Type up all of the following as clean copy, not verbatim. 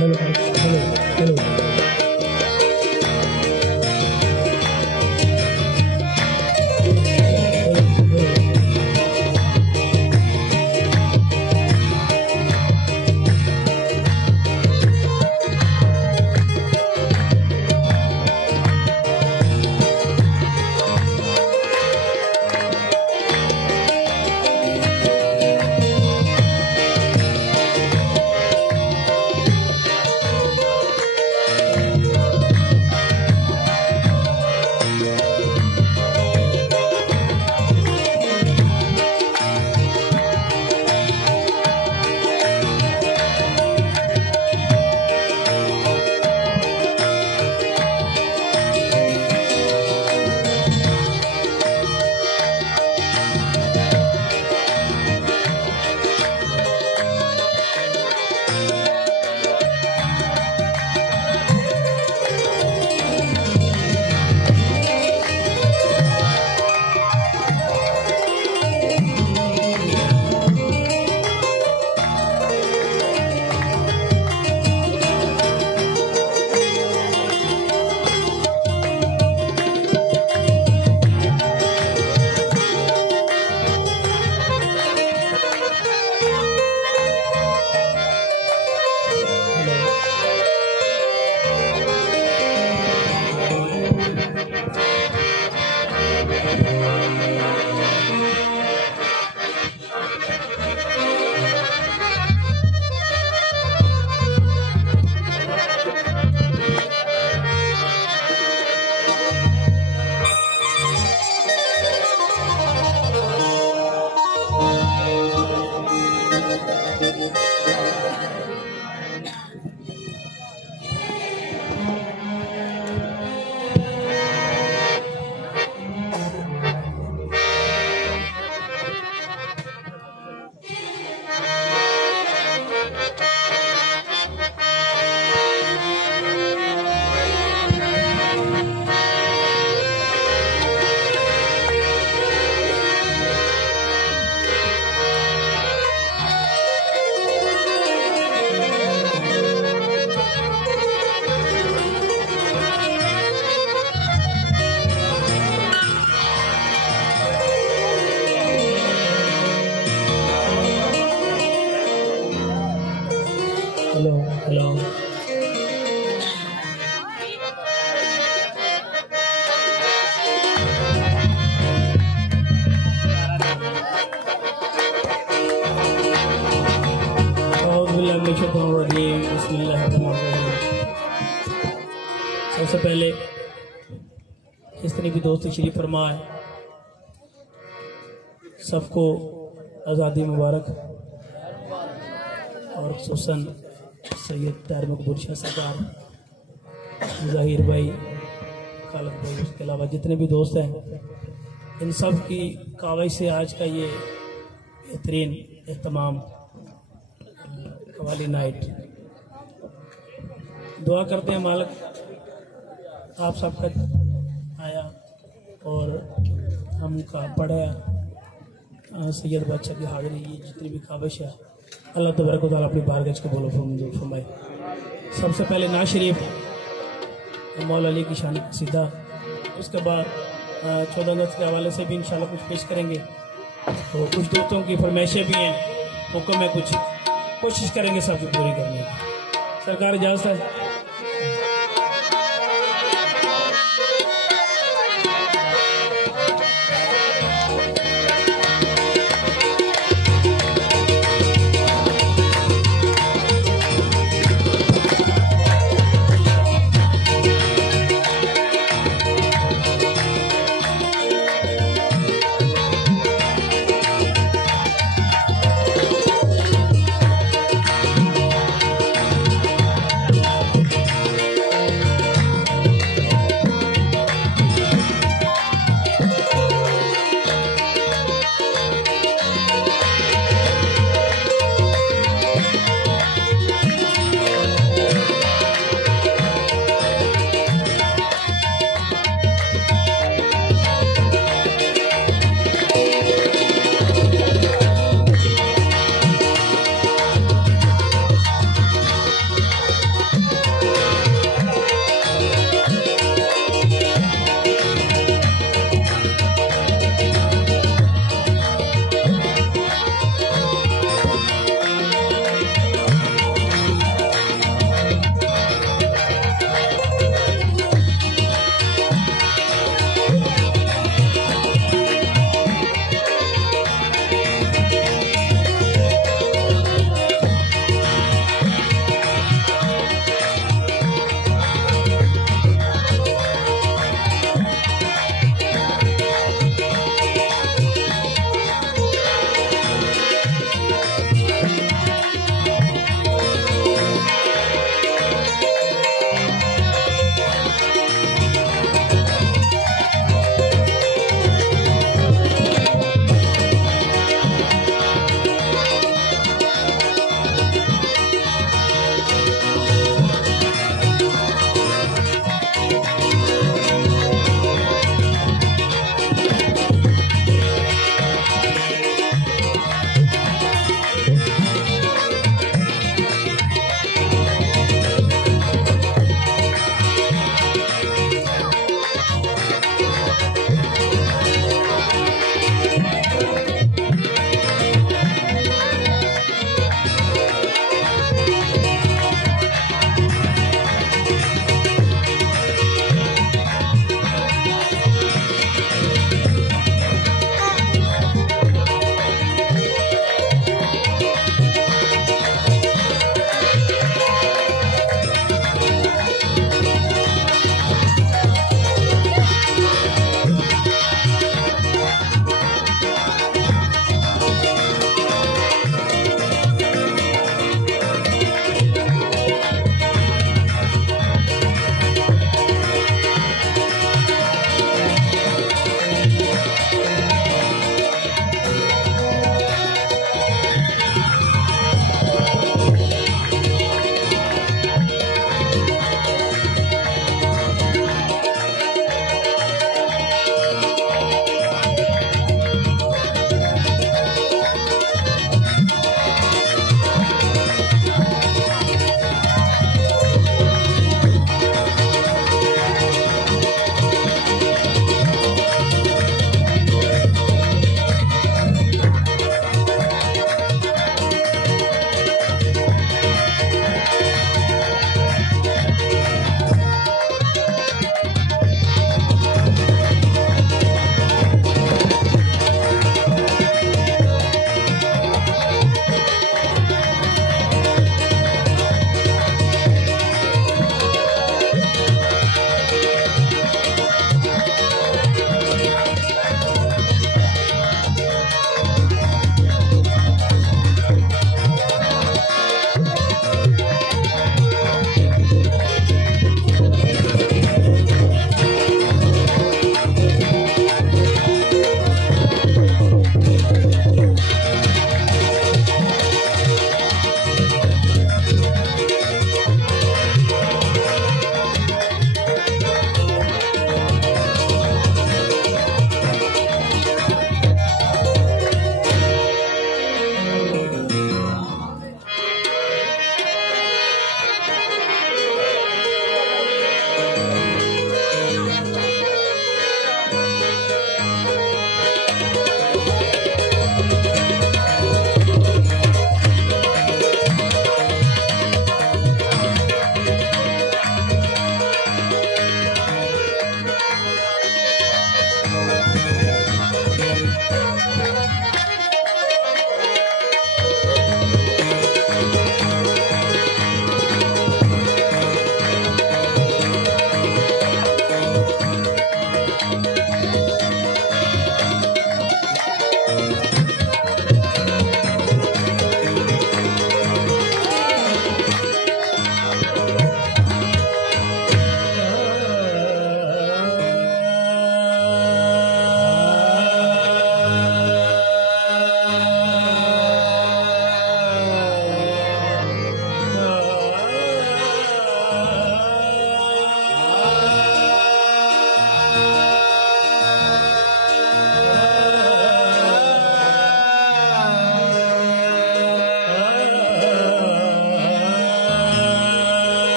Hello hello hello. Hello hello. सबसे पहले जितने भी दोस्त तशरीफ फरमा है सबको आज़ादी मुबारक और खुसूसन सैयद ताहिर मकबूल शाह सरकार, ज़ाहिर भाई, खालिद भाई, उसके अलावा जितने भी दोस्त हैं इन सब की कावज से आज का ये बेहतरीन एहतमाम कवाली नाइट। दुआ करते हैं मालिक आप सबका आया और हमका पढ़ा सैयद बादशाह की हाज़िरी, ये जितनी भी काविश है अल्लाह तबारक व तआला अपनी बारगाह को बोलो फरमाए। सबसे पहले नाज शरीफ मौला अली की शान सीधा, उसके बाद 14 अगस्त के हवाले से भी इंशाल्लाह कुछ पेश करेंगे। तो कुछ दोस्तों की फरमाइशें भी हैं, हुक्म में कुछ कोशिश करेंगे सबकी पूरी करने की। सरकार इजाज़त है।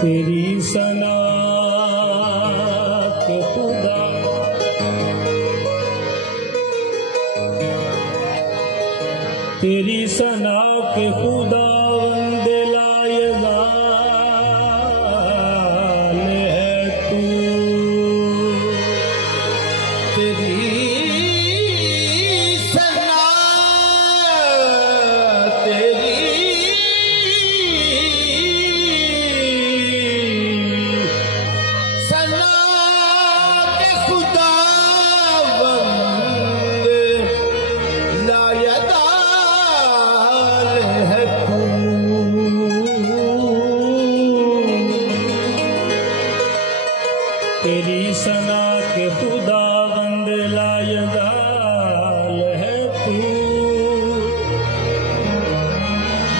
तेरी सना के खुदा तेरी सना के खुदा वंदे लायगाल है तू तेरी सना तेरी सना के खुदा वंदे लायगाल है तू तेरी सना के खुदा वंदे लायगाल है तू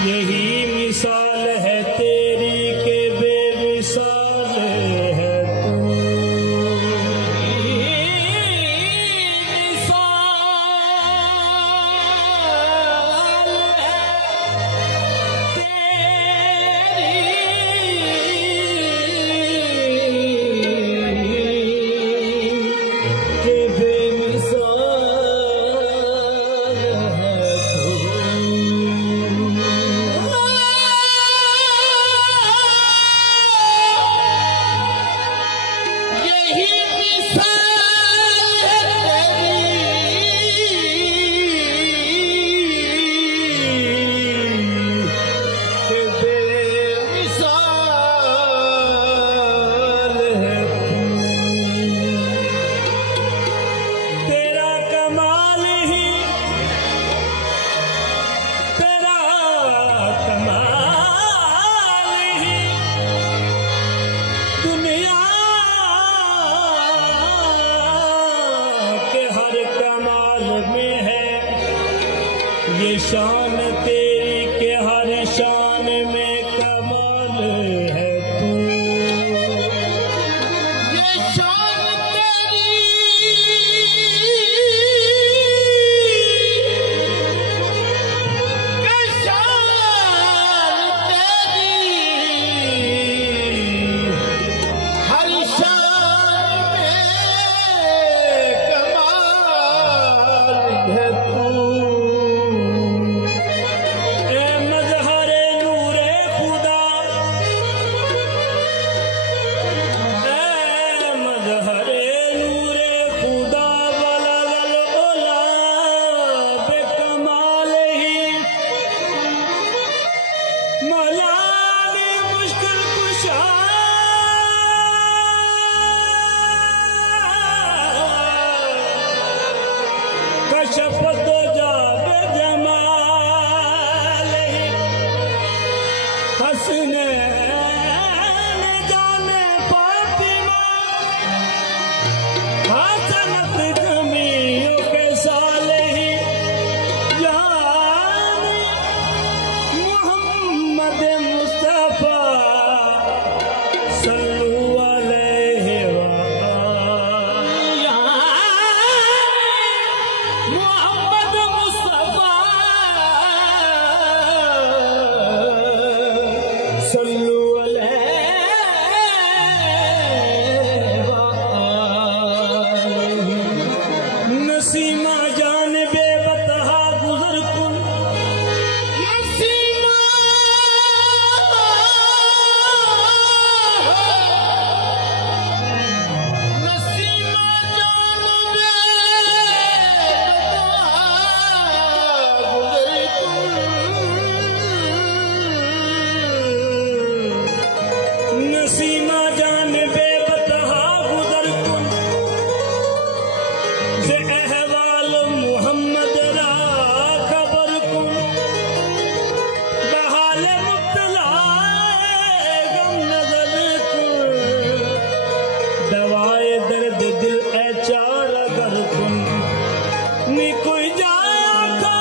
यही मिसाल है तेरी के बेमिसाल है तू ये शान तेरी के हर शान में कमाल है तू ये शान तेरी के शान तेरी हर शान में कमाल है तू शपथ जाब जमाल हंसने जाने फातिमा हसनत जमीयों के साले जान मोहम्मद मुस्तफा सल्लल्लाहु अलैहि मोहम्मद मुस्तफा सल्लल्लाहु अलैहि नसीमा जान बेबतहा गुजर कुल नसीमा नसीमा जान बेबतहा गुजर कुन से अहवाल मुहम्मद रा खबर कुन बहाल मुब्तला गम नजर कुन दवाए दर्द दिल ऐचार कर कुन नी कोई जाया था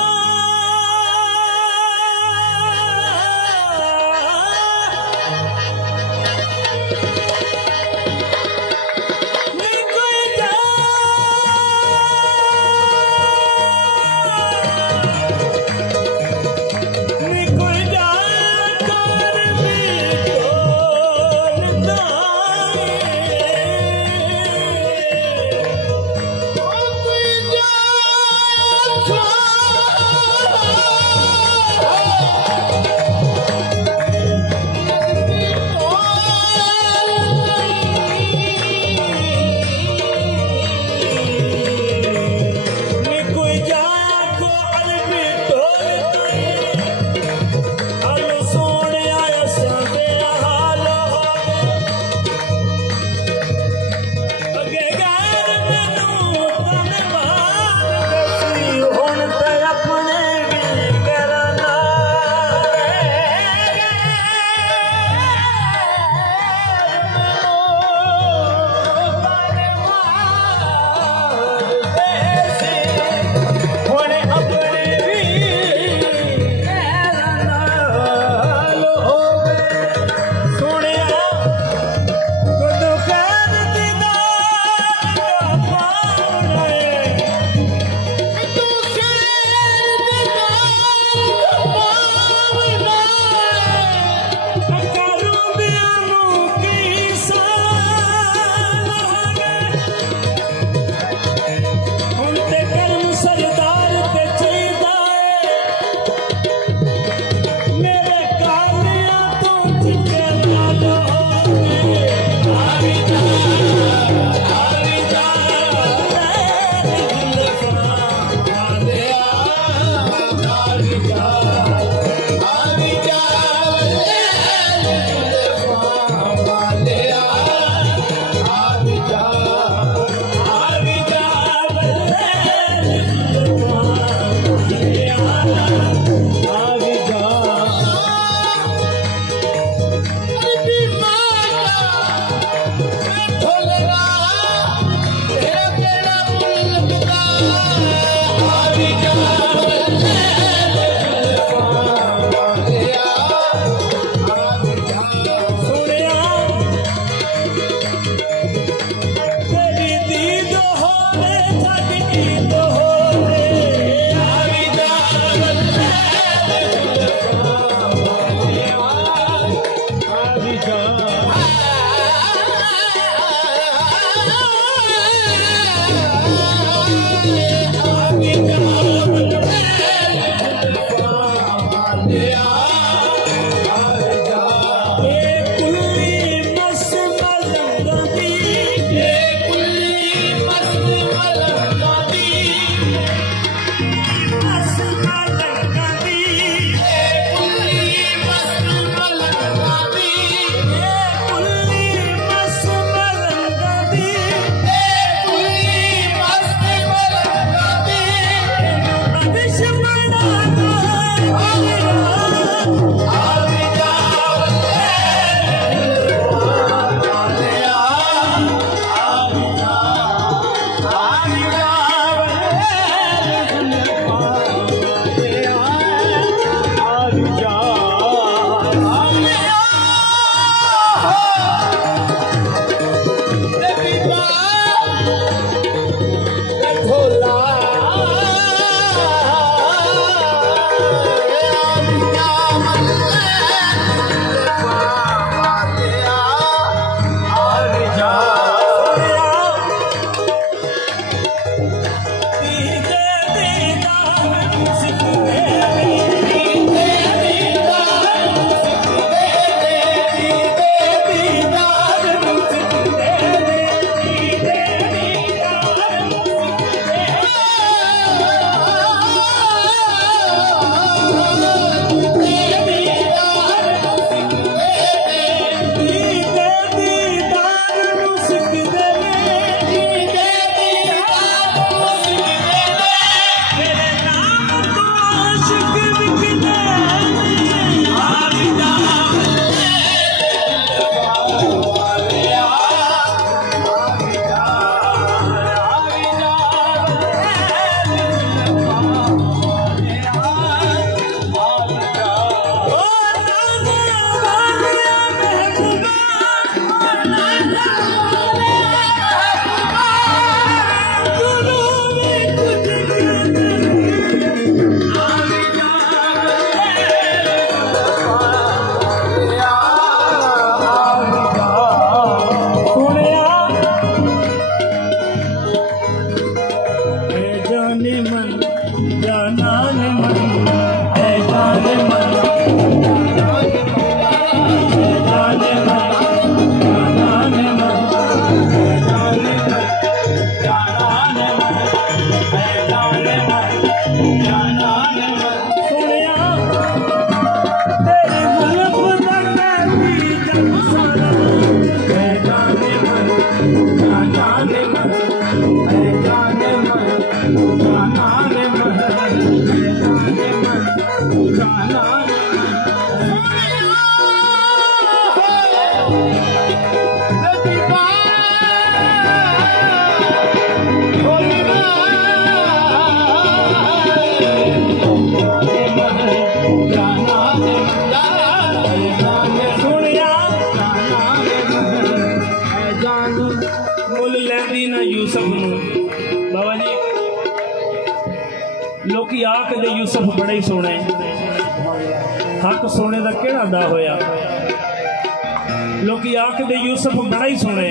जानाने मन है जाने मन जाने मन जानाने मन है जाने मन जानाने मन है जाने मन जानाने मन सुनिया तेरे जुल्फ दा कहती जग सारा है जाने मन जानाने मन है जाने मन जानाने मन बाबा जी लोग आखदे यूसुफ बड़े ही सोने हक सोने का केड़ा अदा होया लोग आखदे यूसुफ बड़ा ही सोने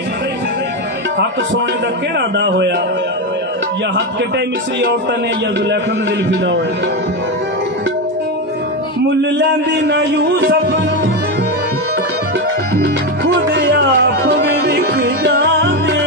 हक सोने का केड़ा अदा होया या हक कटे मिस्री औरत ने या जुलेखा ने दिल फिदा होया मुल लैंदी ना यूसुफ खुद आप भी विक जाने